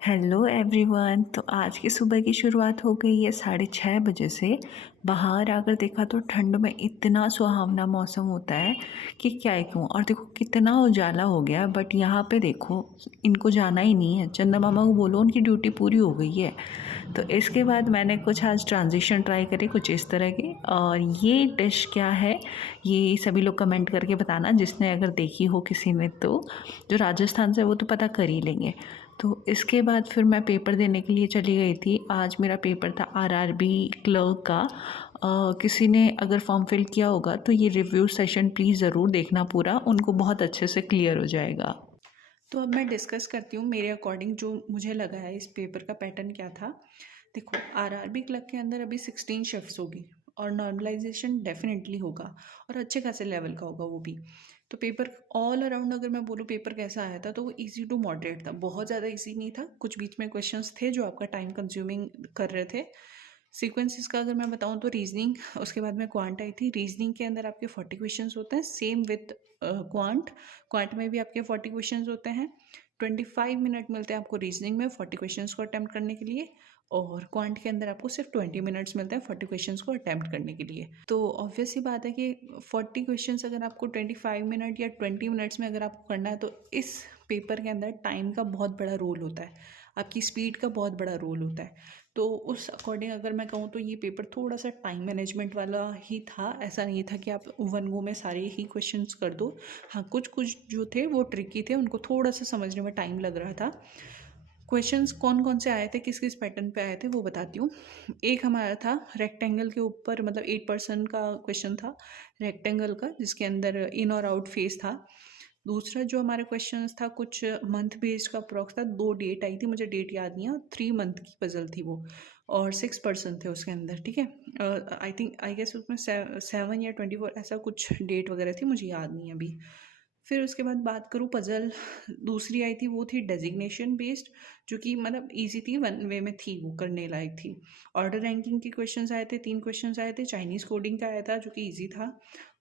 Hello everyone. तो आज की सुबह की शुरुआत हो गई है 6:30 बजे से। बाहर आकर देखा तो ठंड में इतना सुहावना मौसम होता है कि क्या ही कहूँ। और देखो कितना उजाला हो गया, बट यहाँ पे देखो इनको जाना ही नहीं है। चंदा मामा को बोलो, उनकी ड्यूटी पूरी हो गई है। तो इसके बाद मैंने कुछ आज ट्रांजिशन ट्राई करी कुछ इस तरह की। और ये डिश क्या है ये सभी लोग कमेंट करके बताना, जिसने अगर देखी हो किसी ने तो। जो राजस्थान से वो तो पता कर ही लेंगे। तो इसके बाद फिर मैं पेपर देने के लिए चली गई थी। आज मेरा पेपर था आरआरबी क्लर्क का। किसी ने अगर फॉर्म फिल किया होगा तो ये रिव्यू सेशन प्लीज़ ज़रूर देखना पूरा, उनको बहुत अच्छे से क्लियर हो जाएगा। तो अब मैं डिस्कस करती हूँ मेरे अकॉर्डिंग जो मुझे लगा है इस पेपर का पैटर्न क्या था। देखो, आरआरबी क्लर्क के अंदर अभी 16 शिफ्ट्स होगी और नॉर्मलाइजेशन डेफिनेटली होगा और अच्छे खासे लेवल का होगा वो भी। तो पेपर ऑल अराउंड अगर मैं बोलूँ पेपर कैसा आया था तो वो इजी टू मॉडरेट था। बहुत ज़्यादा इजी नहीं था, कुछ बीच में क्वेश्चंस थे जो आपका टाइम कंज्यूमिंग कर रहे थे। सीक्वेंसेस का अगर मैं बताऊं तो रीजनिंग, उसके बाद में क्वांट आई थी। रीजनिंग के अंदर आपके 40 क्वेश्चंस होते हैं, सेम विथ क्वांट। क्वांट में भी आपके 40 क्वेश्चंस होते हैं। 25 मिनट मिलते हैं आपको रीजनिंग में 40 क्वेश्चंस को अटैम्प्ट करने के लिए। और क्वांट के अंदर आपको सिर्फ 20 मिनट्स मिलते हैं 40 क्वेश्चंस को अटैम्प्ट करने के लिए। तो ऑब्वियस सी बात है कि 40 क्वेश्चंस अगर आपको 25 मिनट या 20 मिनट्स में अगर आपको करना है तो इस पेपर के अंदर टाइम का बहुत बड़ा रोल होता है, आपकी स्पीड का बहुत बड़ा रोल होता है। तो उस अकॉर्डिंग अगर मैं कहूँ तो ये पेपर थोड़ा सा टाइम मैनेजमेंट वाला ही था। ऐसा नहीं था कि आप वन गो में सारे ही क्वेश्चंस कर दो। हाँ, कुछ कुछ जो थे वो ट्रिकी थे, उनको थोड़ा सा समझने में टाइम लग रहा था। क्वेश्चंस कौन कौन से आए थे, किस किस पैटर्न पे आए थे वो बताती हूँ। एक हमारा था रेक्टेंगल के ऊपर, मतलब 8% का क्वेश्चन था रेक्टेंगल का, जिसके अंदर इन और आउट फेस था। दूसरा जो हमारे क्वेश्चन था कुछ मंथ बेस्ड का अप्रॉक्स था। 2 डेट आई थी, मुझे डेट याद नहीं है, और 3 मंथ की पजल थी वो। और 6% थे उसके अंदर, ठीक है। आई थिंक आई गेस उसमें 7 या 24 ऐसा कुछ डेट वगैरह थी, मुझे याद नहीं है अभी। फिर उसके बाद बात करूँ पजल दूसरी आई थी, वो थी डेजिग्नेशन बेस्ड, जो कि मतलब इजी थी, वन वे में थी, वो करने लायक थी। ऑर्डर रैंकिंग के क्वेश्चंस आए थे, 3 क्वेश्चंस आए थे। चाइनीज़ कोडिंग का आया था जो कि इजी था।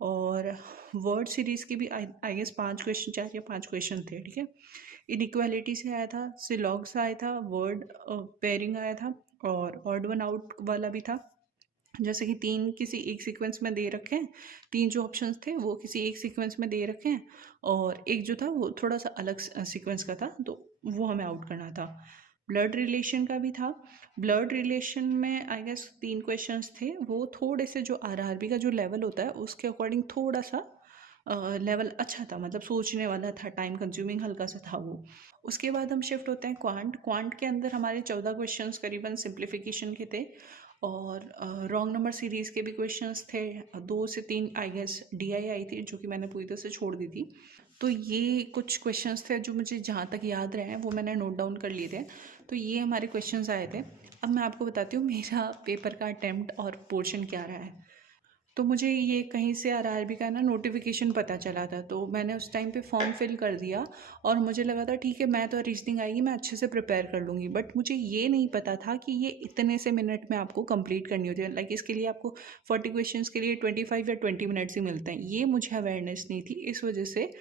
और वर्ड सीरीज़ के भी आई गेस 5 क्वेश्चन, 4 या 5 क्वेश्चन थे, ठीक है। इनइक्वालिटी से आया था, सिलॉग से आया था, वर्ड पेयरिंग आया था, और ऑड वन आउट वाला भी था। जैसे कि 3 किसी एक सीक्वेंस में दे रखे हैं, 3 जो ऑप्शंस थे वो किसी एक सीक्वेंस में दे रखे हैं, और एक जो था वो थोड़ा सा अलग सीक्वेंस का था, तो वो हमें आउट करना था। ब्लड रिलेशन का भी था। ब्लड रिलेशन में आई गेस 3 क्वेश्चंस थे, वो थोड़े से जो आरआरबी का जो लेवल होता है उसके अकॉर्डिंग थोड़ा सा लेवल अच्छा था, मतलब सोचने वाला था, टाइम कंज्यूमिंग हल्का सा था वो। उसके बाद हम शिफ्ट होते हैं क्वांट। क्वांट के अंदर हमारे 14 क्वेश्चंस करीबन सिंप्लीफिकेशन के थे, और रॉन्ग नंबर सीरीज़ के भी क्वेश्चंस थे। 2 से 3 आई गेस डीआई आई थी, जो कि मैंने पूरी तरह से छोड़ दी थी। तो ये कुछ क्वेश्चंस थे जो मुझे जहाँ तक याद रहे हैं वो मैंने नोट डाउन कर लिए थे। तो ये हमारे क्वेश्चंस आए थे। अब मैं आपको बताती हूँ मेरा पेपर का अटैम्प्ट और पोर्शन क्या रहा है। तो मुझे ये कहीं से आरआरबी का ना नोटिफिकेशन पता चला था, तो मैंने उस टाइम पे फॉर्म फिल कर दिया। और मुझे लगा था ठीक है, मैं तो रीजनिंग आएगी, मैं अच्छे से प्रिपेयर कर लूँगी। बट मुझे ये नहीं पता था कि ये इतने से मिनट में आपको कंप्लीट करनी होती है। लाइक इसके लिए आपको 40 क्वेश्चंस के लिए 25 या 20 मिनट्स ही मिलते हैं। ये मुझे अवेयरनेस नहीं थी, इस वजह से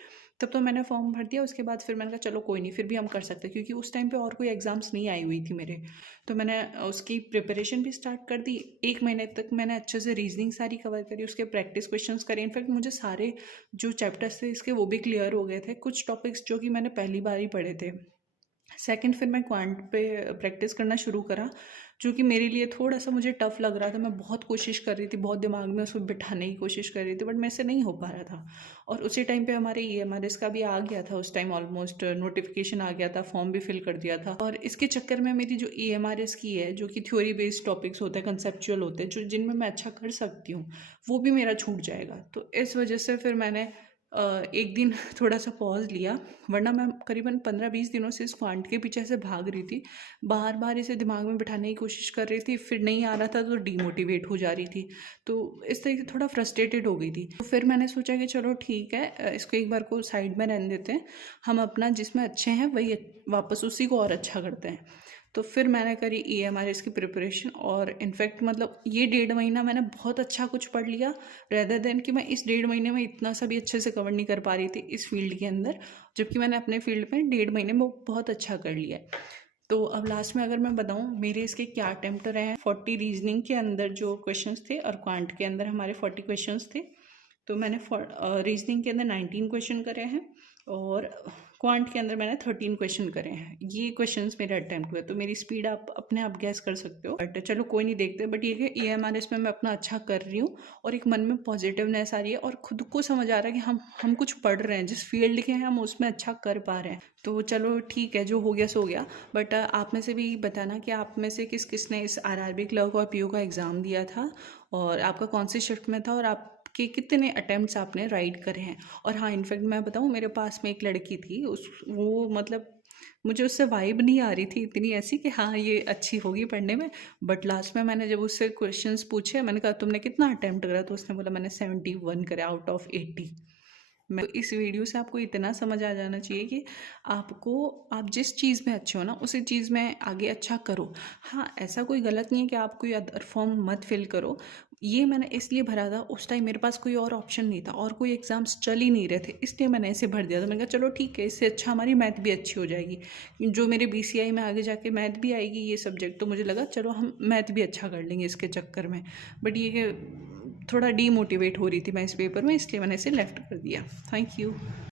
तब तो मैंने फॉर्म भर दिया। उसके बाद फिर मैंने कहा चलो कोई नहीं, फिर भी हम कर सकते हैं, क्योंकि उस टाइम पे और कोई एग्ज़ाम्स नहीं आई हुई थी मेरे। तो मैंने उसकी प्रिपरेशन भी स्टार्ट कर दी। 1 महीने तक मैंने अच्छे से रीजनिंग सारी कवर करी, उसके प्रैक्टिस क्वेश्चंस करे। इनफैक्ट मुझे सारे जो चैप्टर्स थे इसके वो भी क्लियर हो गए थे। कुछ टॉपिक्स जो कि मैंने पहली बार ही पढ़े थे। सेकंड, फिर मैं क्वांट पे प्रैक्टिस करना शुरू करा, जो कि मेरे लिए थोड़ा सा मुझे टफ़ लग रहा था। मैं बहुत कोशिश कर रही थी, बहुत दिमाग में उसको बिठाने की कोशिश कर रही थी, बट मेरे से नहीं हो पा रहा था। और उसी टाइम पे हमारे ईएमआरएस का भी आ गया था, उस टाइम ऑलमोस्ट नोटिफिकेशन आ गया था, फॉर्म भी फिल कर दिया था। और इसके चक्कर में मेरी जो ईएमआरएस की है, जो कि थ्योरी बेस्ड टॉपिक्स होते हैं, कंसेप्चुअल होते हैं, जो जिनमें मैं अच्छा कर सकती हूँ, वो भी मेरा छूट जाएगा। तो इस वजह से फिर मैंने एक दिन थोड़ा सा पॉज़ लिया, वरना मैं करीबन 15-20 दिनों से इस क्वांट के पीछे से भाग रही थी। बार बार इसे दिमाग में बिठाने की कोशिश कर रही थी, फिर नहीं आ रहा था तो डीमोटिवेट हो जा रही थी। तो इस तरीके से थोड़ा फ्रस्ट्रेटेड हो गई थी। तो फिर मैंने सोचा कि चलो ठीक है, इसको एक बार को साइड में रहने देते हैं, हम अपना जिसमें अच्छे हैं वही वापस उसी को और अच्छा करते हैं। तो फिर मैंने करी ईएमआरएस की प्रिपरेशन, और इनफैक्ट मतलब ये 1.5 महीना मैंने बहुत अच्छा कुछ पढ़ लिया, रेदर देन कि मैं इस 1.5 महीने में इतना सा भी अच्छे से कवर नहीं कर पा रही थी इस फील्ड के अंदर, जबकि मैंने अपने फील्ड में 1.5 महीने में बहुत अच्छा कर लिया है। तो अब लास्ट में अगर मैं बताऊं मेरे इसके क्या अटेम्प्ट रहे हैं, 40 रीजनिंग के अंदर जो क्वेश्चंस थे और क्वांट के अंदर हमारे 40 क्वेश्चंस थे। तो मैंने रीजनिंग के अंदर 19 क्वेश्चन करे हैं और क्वांट के अंदर मैंने 13 क्वेश्चन करे हैं। ये क्वेश्चंस मेरे अटेम्प्ट हुए। तो मेरी स्पीड आप अपने आप गैस कर सकते हो, बट चलो कोई नहीं, देखते। बट ये कि EMRS में मैं अपना अच्छा कर रही हूँ और एक मन में पॉजिटिवनेस आ रही है और खुद को समझ आ रहा है कि हम कुछ पढ़ रहे हैं, जिस फील्ड के हैं हम उसमें अच्छा कर पा रहे हैं। तो चलो ठीक है, जो हो गया सो हो गया। बट आप में से भी बताना कि आप में से किस किस ने इस RRB क्लर्क और PO का एग्ज़ाम दिया था और आपका कौन सी शिफ्ट में था और आपके कितने अटेम्प्ट्स आपने राइट करे हैं। और हाँ, इनफैक्ट मैं बताऊँ, मेरे पास में एक लड़की थी, वो मतलब मुझे उससे वाइब नहीं आ रही थी इतनी ऐसी कि हाँ ये अच्छी होगी पढ़ने में। बट लास्ट में मैंने जब उससे क्वेश्चंस पूछे, मैंने कहा तुमने कितना अटेम्प्ट करा, तो उसने बोला मैंने 71 करे आउट ऑफ 80। मैं इस वीडियो से आपको इतना समझ आ जाना चाहिए कि आप जिस चीज़ में अच्छे हो ना, उसी चीज़ में आगे अच्छा करो। हाँ, ऐसा कोई गलत नहीं है कि आप कोई अदर फॉर्म मत फिल करो। ये मैंने इसलिए भरा था, उस टाइम मेरे पास कोई और ऑप्शन नहीं था और कोई एग्ज़ाम्स चल ही नहीं रहे थे, इसलिए मैंने इसे भर दिया था। मैंने कहा चलो ठीक है, इससे अच्छा हमारी मैथ भी अच्छी हो जाएगी। जो मेरे BCI में आगे जाके मैथ भी आएगी ये सब्जेक्ट, तो मुझे लगा चलो हम मैथ भी अच्छा कर लेंगे इसके चक्कर में। बट ये कि थोड़ा डीमोटिवेट हो रही थी मैं इस पेपर में, इसलिए मैंने इसे लेफ्ट कर दिया। Thank you.